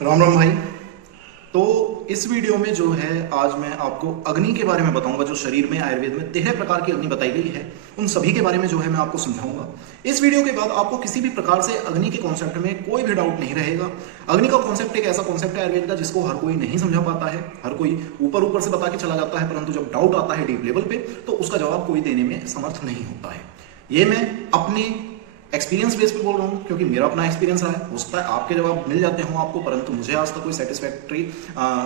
राम राम भाई। तो इस वीडियो में जो है आज मैं आपको अग्नि के बारे में बताऊंगा। जो शरीर में आयुर्वेद में 13 प्रकार की अग्नि बताई गई है, उन सभी के बारे में जो है मैं आपको समझाऊंगा। इस वीडियो के बाद आपको किसी भी प्रकार से अग्नि के कॉन्सेप्ट में कोई भी डाउट नहीं रहेगा। अग्नि का कॉन्सेप्ट एक ऐसा कॉन्सेप्ट है आयुर्वेद का जिसको हर कोई नहीं समझा पाता है, हर कोई ऊपर ऊपर से बता के चला जाता है, परंतु जब डाउट आता है डीप लेवल पे तो उसका जवाब कोई देने में समर्थ नहीं होता है। ये मैं अपने एक्सपीरियंस बेस पे बोल रहा हूँ, क्योंकि मेरा अपना एक्सपीरियंस रहा है। हो सकता है आपके जवाब मिल जाते हो आपको, परंतु मुझे आज तक कोई सेटिस्फैक्ट्री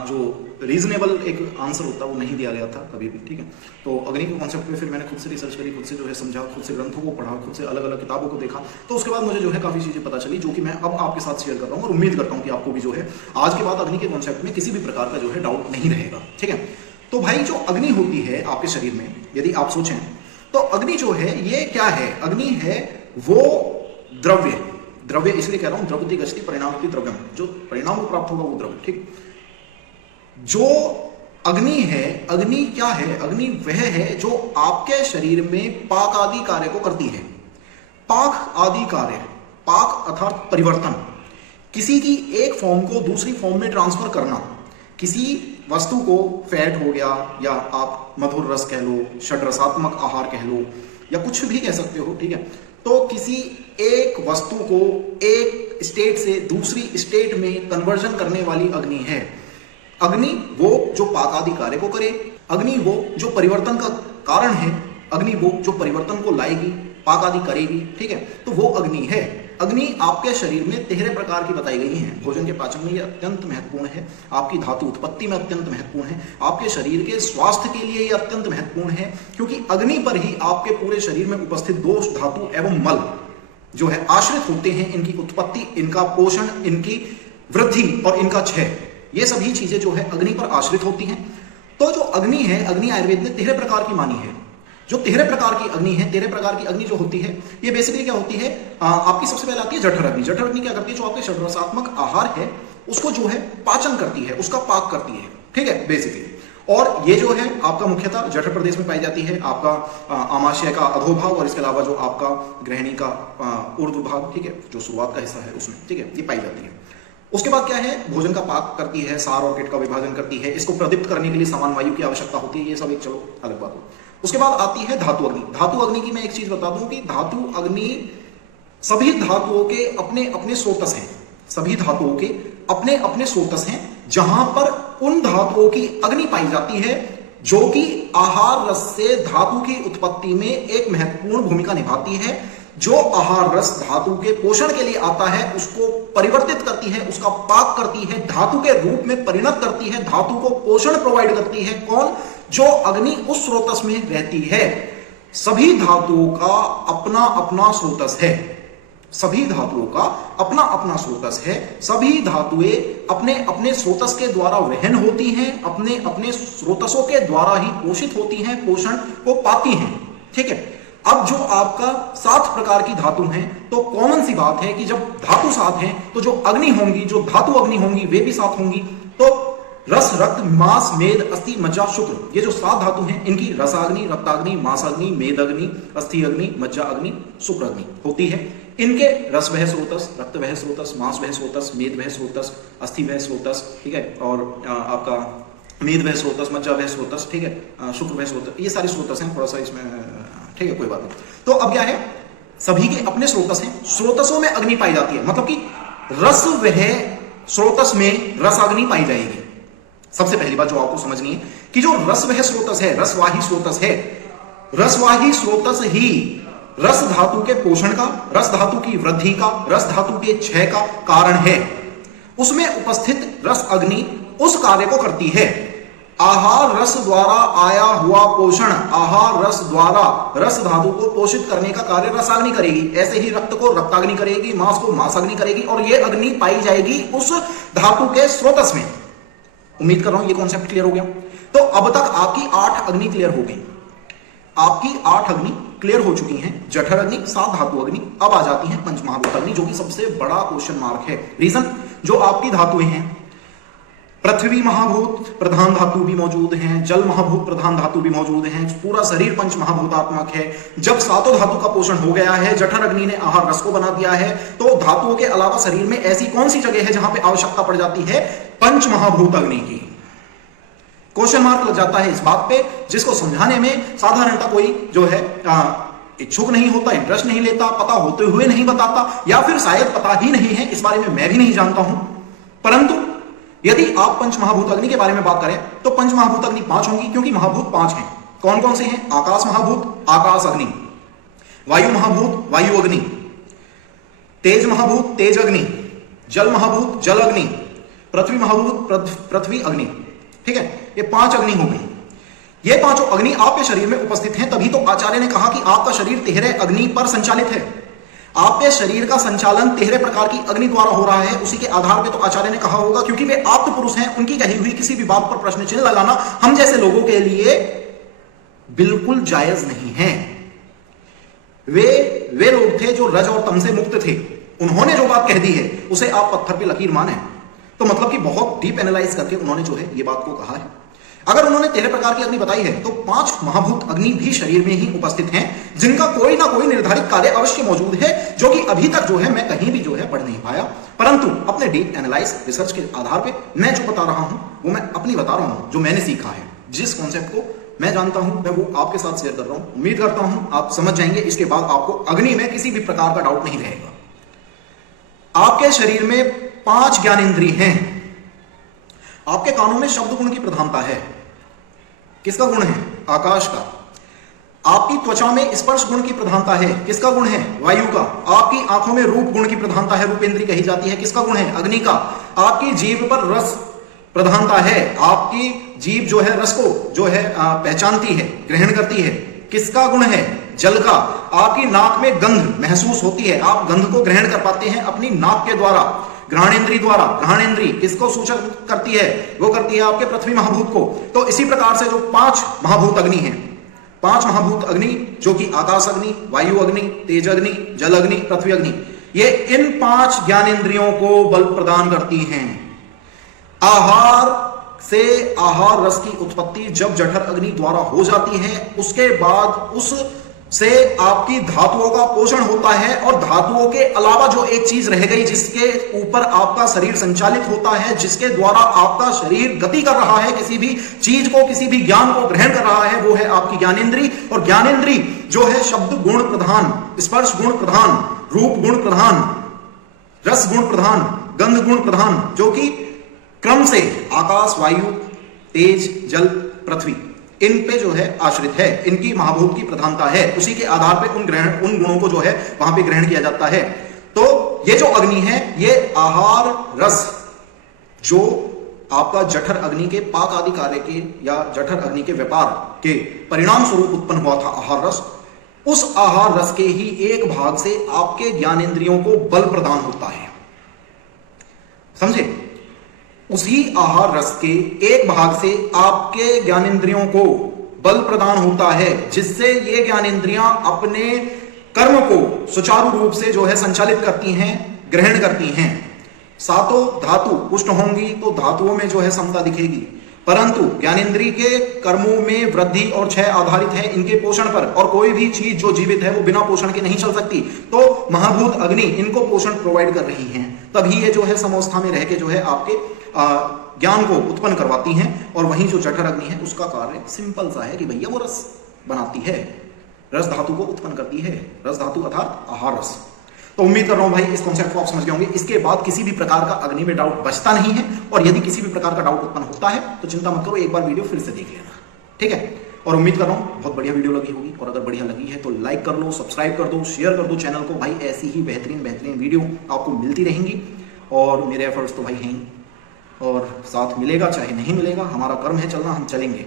जो रीजनेबल एक आंसर होता है वो नहीं दिया गया था कभी भी। ठीक है, तो अग्नि के कॉन्सेप्ट पे फिर मैंने खुद से रिसर्च करी, खुद से जो है समझा, खुद से ग्रंथों को पढ़ा, खुद से अलग अलग किताबों को देखा। तो उसके बाद मुझे जो है काफ़ी चीज़ें पता चली, जो कि मैं अब आपके साथ शेयर कर रहा हूँ और उम्मीद करता हूँ कि आपको भी जो है आज के बाद अग्नि के कॉन्सेप्ट में किसी भी प्रकार का जो है डाउट नहीं रहेगा। ठीक है, तो भाई जो अग्नि होती है आपके शरीर में, यदि आप सोचें तो अग्नि जो है ये क्या है? अग्नि है वो द्रव्य इसलिए कह रहा हूं, द्रवति गच्छति परिणामति द्रव्यम, जो परिणाम को प्राप्त होगा वो द्रव्य। ठीक, जो अग्नि है, अग्नि क्या है? अग्नि वह है जो आपके शरीर में पाक आदि कार्य को करती है। पाक आदि कार्य, पाक अर्थात परिवर्तन, किसी की एक फॉर्म को दूसरी फॉर्म में ट्रांसफर करना। किसी वस्तु को, फैट हो गया या आप मधुर रस कह लो, षड्रसात्मक आहार कह लो, या कुछ भी कह सकते हो। ठीक है, तो किसी एक वस्तु को एक स्टेट से दूसरी स्टेट में कन्वर्जन करने वाली अग्नि है। अग्नि वो जो पाक आदि कार्य को करे, अग्नि वो जो परिवर्तन का कारण है, अग्नि वो जो परिवर्तन को लाएगी, पाक आदि करेगी। ठीक है, तो वो अग्नि है। अग्नि आपके शरीर में 13 प्रकार की बताई गई हैं। भोजन के पाचन में ये अत्यंत महत्वपूर्ण है, आपकी धातु उत्पत्ति में अत्यंत महत्वपूर्ण है, आपके शरीर के स्वास्थ्य के लिए ये अत्यंत महत्वपूर्ण है, क्योंकि अग्नि पर ही आपके पूरे शरीर में उपस्थित दोष, धातु एवं मल जो है आश्रित होते हैं। इनकी उत्पत्ति, इनका पोषण, इनकी वृद्धि और इनका क्षय, ये सभी चीजें जो है अग्नि पर आश्रित होती हैं। तो जो अग्नि है, अग्नि आयुर्वेद ने 13 प्रकार की मानी है। जो 13 प्रकार की अग्नि है, 13 प्रकार की अग्नि जो होती है, ये बेसिकली क्या होती है? आपकी सबसे पहले आती है जठर अग्नि। जठर अग्नि क्या करती है? जो आपके षड्रसात्मक आहार है उसको जो है पाचन करती है, उसका पाक करती है। ठीक है, बेसिकली। और ये जो है आपका मुख्यतः जठर प्रदेश में पाई जाती है, आपका आमाशय का अधोभाग और इसके अलावा जो आपका ग्रहणी का ऊर्ध्व भाग, ठीक है, जो शुरुआत का हिस्सा है उसमें, ठीक है, ये पाई जाती है। उसके बाद क्या है? भोजन का पाक करती है, सार और किट का विभाजन करती है, इसको प्रदीप्त करने के लिए समान वायु की आवश्यकता होती है। ये सब एक चलो अलग बात हो। उसके बाद आती है धातु अग्नि। धातु अग्नि की मैं एक चीज बता दूं कि धातु अग्नि सभी धातुओं के अपने अपने स्रोतस हैं। सभी धातुओं के अपने अपने स्रोतस हैं, जहां पर उन धातुओं की अग्नि पाई जाती है जो कि आहार रस से धातु की उत्पत्ति में एक महत्वपूर्ण भूमिका निभाती है। जो आहार रस धातु के पोषण के लिए आता है उसको परिवर्तित करती है, उसका पाक करती है, धातु के रूप में परिणत करती है, धातु को पोषण प्रोवाइड करती है। कौन? जो अग्नि उस स्रोतस में रहती है। सभी धातुओं का अपना अपना स्रोतस है, सभी धातुओं का अपना अपना स्रोतस है। सभी धातुएं अपने अपने स्रोतस के द्वारा वहन होती हैं, अपने अपने स्रोतसों के द्वारा ही पोषित होती हैं, पोषण को पाती हैं। ठीक है, अब जो आपका 7 प्रकार की धातु हैं, तो कॉमन सी बात है कि जब धातु 7 हैं तो जो अग्नि होंगी, जो धातु अग्नि होंगी वे भी 7 होंगी। तो रस, रक्त, मांस, मेद, अस्थि, मज्जा, शुक्र, ये जो 7 धातु हैं, इनकी रसाग्नि, रक्ताग्नि, मांसाग्नि, मेदग्नि, अस्थि अग्नि, मज्जा अग्नि, शुक्र अग्नि होती है। इनके रस वह स्रोतस, रक्त वह स्रोतस, मांस वह स्रोतस, मेद वह स्रोतस, अस्थि वह स्रोतस, ठीक है, और आपका मेद वह स्रोतस, मज्जा वह स्रोतस, ठीक है, शुक्र वह स्रोतस, ये सारे स्रोतस हैं। थोड़ा सा इसमें ठीक है, कोई बात नहीं। तो अब क्या है? सभी के अपने स्रोतस हैं, स्रोतसों में अग्नि पाई जाती है, मतलब कि रस वह स्रोतस में रसाग्नि पाई जाएगी। सबसे पहली बात जो आपको समझनी है कि जो रस वह स्रोतस है, रसवाही स्रोतस है, रसवाही स्रोतस ही रस धातु के पोषण का, रस धातु की वृद्धि का, रस धातु के क्षय का कारण है। उसमें उपस्थित रस अग्नि उस कार्य को करती है। आहार रस द्वारा आया हुआ पोषण, आहार रस द्वारा रस धातु को पोषित करने का कार्य रसाग्नि करेगी। ऐसे ही रक्त को रक्ताग्नि करेगी, मांस को मांसाग्नि करेगी, और यह अग्नि पाई जाएगी उस धातु के स्रोतस में। उम्मीद कर रहा हूं ये कॉन्सेप्ट क्लियर हो गया। तो अब तक आपकी 8 अग्नि क्लियर हो गई, आपकी 8 अग्नि क्लियर हो चुकी हैं। जठर अग्नि, 7 धातु अग्नि। अब आ जाती है पंचमहाभूत अग्नि, जो कि सबसे बड़ा क्वेश्चन मार्क है। रीजन, जो आपकी धातुएं हैं पृथ्वी महाभूत प्रधान धातु भी मौजूद हैं, जल महाभूत प्रधान धातु भी मौजूद हैं, पूरा शरीर पंच महाभूतात्मक है। जब सातों धातु का पोषण हो गया है, जठर अग्नि ने आहार रस को बना दिया है, तो धातुओं के अलावा शरीर में ऐसी कौन सी जगह है जहां पे आवश्यकता पड़ जाती है पंच महाभूत अग्नि की? क्वेश्चन मार्क लग जाता है इस बात पे, जिसको समझाने में साधारणतः कोई जो है इच्छुक नहीं होता, इंटरेस्ट नहीं लेता, पता होते हुए नहीं बताता, या फिर शायद पता ही नहीं है, इस बारे में मैं भी नहीं जानता हूं। परंतु यदि आप पंच महाभूत अग्नि के बारे में बात करें तो पंच महाभूत अग्नि 5 होंगी, क्योंकि महाभूत 5 हैं। कौन कौन से हैं? आकाश महाभूत आकाश अग्नि, वायु महाभूत वायु अग्नि, तेज महाभूत तेज अग्नि, जल महाभूत जल अग्नि, पृथ्वी महाभूत पृथ्वी अग्नि। ठीक है, ये 5 अग्नि हो गई। ये पांचों अग्नि आपके शरीर में उपस्थित हैं, तभी तो आचार्य ने कहा कि आपका शरीर 13 अग्नि पर संचालित है। आपके शरीर का संचालन 13 प्रकार की अग्नि द्वारा हो रहा है। उसी के आधार पे तो आचार्य ने कहा होगा, क्योंकि वे आप्त पुरुष हैं, उनकी कही हुई किसी भी बात पर प्रश्न चिन्ह लगाना हम जैसे लोगों के लिए बिल्कुल जायज नहीं है। वे लोग थे जो रज और तम से मुक्त थे, उन्होंने जो बात कह दी है उसे आप पत्थर पे लकीर माने। तो मतलब कि बहुत डीप एनालाइज करके उन्होंने जो है ये बात को कहा है। अगर उन्होंने 13 प्रकार की अग्नि बताई है तो 5 महाभूत अग्नि भी शरीर में ही उपस्थित हैं, जिनका कोई ना कोई निर्धारित कार्य अवश्य मौजूद है, जो कि अभी तक जो है मैं कहीं भी जो है पढ़ नहीं पाया। परंतु अपने डीप एनालाइज रिसर्च के आधार पे मैं जो बता रहा हूं वो मैं अपनी बता रहा हूं, जो मैंने सीखा है, जिस कॉन्सेप्ट को मैं जानता हूं मैं वो आपके साथ शेयर कर रहा हूं। उम्मीद करता हूं आप समझ जाएंगे। इसके बाद आपको अग्नि में किसी भी प्रकार का डाउट नहीं रहेगा। आपके शरीर में 5 ज्ञानेंद्रिय हैं। आपके कानों में शब्द गुण की प्रधानता है। किसका गुण है? आकाश का। आपकी त्वचा में स्पर्श गुण की प्रधानता है। किसका गुण है? वायु का। आपकी आंखों में रूप गुण की प्रधानता है, रूपेंद्री कही जाती है। किसका गुण है? अग्नि का। आपकी जीभ पर रस प्रधानता है। आपकी जीभ जो है रस को जो है पहचानती है, ग्रहण करती है। किसका गुण है? जल का। आपकी नाक में गंध महसूस होती है, आप गंध को ग्रहण कर पाते हैं अपनी नाक के द्वारा, घ्राणेंद्री द्वारा। घ्राणेंद्री किसको सूचक करती है? वो करती है आपके पृथ्वी महाभूत को। तो इसी प्रकार से जो 5 महाभूत अग्नि हैं, 5 महाभूत अग्नि जो कि आकाश अग्नि, वायु अग्नि, तेज अग्नि, जल अग्नि, पृथ्वी अग्नि, ये इन 5 ज्ञानेंद्रियों को बल प्रदान करती हैं। आहार से आहार रस की उत्पत्ति जब जठर अग्नि द्वारा हो जाती है, उसके बाद उस से आपकी धातुओं का पोषण होता है, और धातुओं के अलावा जो एक चीज रह गई जिसके ऊपर आपका शरीर संचालित होता है, जिसके द्वारा आपका शरीर गति कर रहा है, किसी भी चीज को, किसी भी ज्ञान को ग्रहण कर रहा है, वो है आपकी ज्ञानेंद्री। और ज्ञानेंद्री जो है शब्द गुण प्रधान, स्पर्श गुण प्रधान, रूप गुण प्रधान, रस गुण प्रधान, गंध गुण प्रधान, जो कि क्रम से आकाश, वायु, तेज, जल, पृथ्वी, इन पे जो है आश्रित है। इनकी महाभूत की प्रधानता है। उसी के आधार पे उन गुणों को जो है वहां पे ग्रहण किया जाता है। तो ये जो अग्नि है, ये आहार रस जो आपका जठर अग्नि के पाक आदि कार्य के या जठर अग्नि के व्यापार के परिणाम स्वरूप उत्पन्न हुआ था आहार रस, उस आहार रस के ही एक भाग से आपके ज्ञानेंद्रियों को बल प्रदान होता है। समझे? उसी आहार रस के एक भाग से आपके ज्ञानेंद्रियों को बल प्रदान होता है, जिससे ये ज्ञानेंद्रियां अपने कर्म को सुचारू रूप से जो है संचालित करती हैं, ग्रहण करती हैं। सातों धातु पुष्ट होंगी तो धातुओं में जो है समता दिखेगी, परंतु ज्ञानेंद्रिय के कर्मों में वृद्धि और क्षय आधारित है इनके पोषण पर, और कोई भी चीज जो जीवित है वो बिना पोषण के नहीं चल सकती। तो महाभूत अग्नि इनको पोषण प्रोवाइड कर रही हैं, तभी ये जो है समवस्था में रह के जो है आपके ज्ञान को उत्पन्न करवाती हैं। और वहीं जो जठर अग्नि है उसका कार्य सिंपल सा है कि भैया वो रस बनाती है, रस धातु को उत्पन्न करती है, रस धातु अर्थात आहार रस। तो उम्मीद कर रहा हूं भाई इस कॉन्सेप्ट को आप समझ गए होंगे। इसके बाद किसी भी प्रकार का अग्नि में डाउट बचता नहीं है, और यदि किसी भी प्रकार का डाउट उत्पन्न होता है तो चिंता मत करो, एक बार वीडियो फिर से देख लेना, ठीक है। और उम्मीद कर रहा हूं बहुत बढ़िया वीडियो लगी होगी, और अगर बढ़िया लगी है तो लाइक कर लो, सब्सक्राइब कर दो, शेयर कर दो चैनल को। भाई ऐसी ही बेहतरीन वीडियो आपको मिलती रहेंगी, और मेरे एफर्ट्स तो भाई हैं ही, और साथ मिलेगा चाहे नहीं मिलेगा, हमारा कर्म है चलना, हम चलेंगे।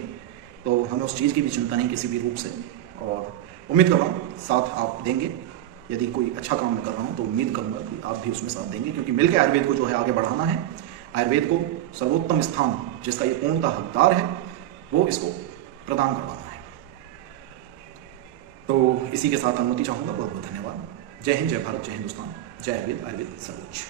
तो हमें उस चीज़ की भी चिंता नहीं किसी भी रूप से, और उम्मीद कर रहा हूँ साथ आप देंगे। यदि कोई अच्छा काम मैं कर रहा हूँ तो उम्मीद करूँगा कि आप भी उसमें साथ देंगे, क्योंकि मिलकर आयुर्वेद को जो है आगे बढ़ाना है। आयुर्वेद को सर्वोत्तम स्थान जिसका ये पूर्णतः हकदार है वो इसको प्रदान करवाना है। तो इसी के साथ अनुमति चाहूँगा। बहुत बहुत धन्यवाद। जय हिंद, जय भारत, जय हिंदुस्तान, जय आयुर्वेद, आयुर्वेद सर्वोच्च।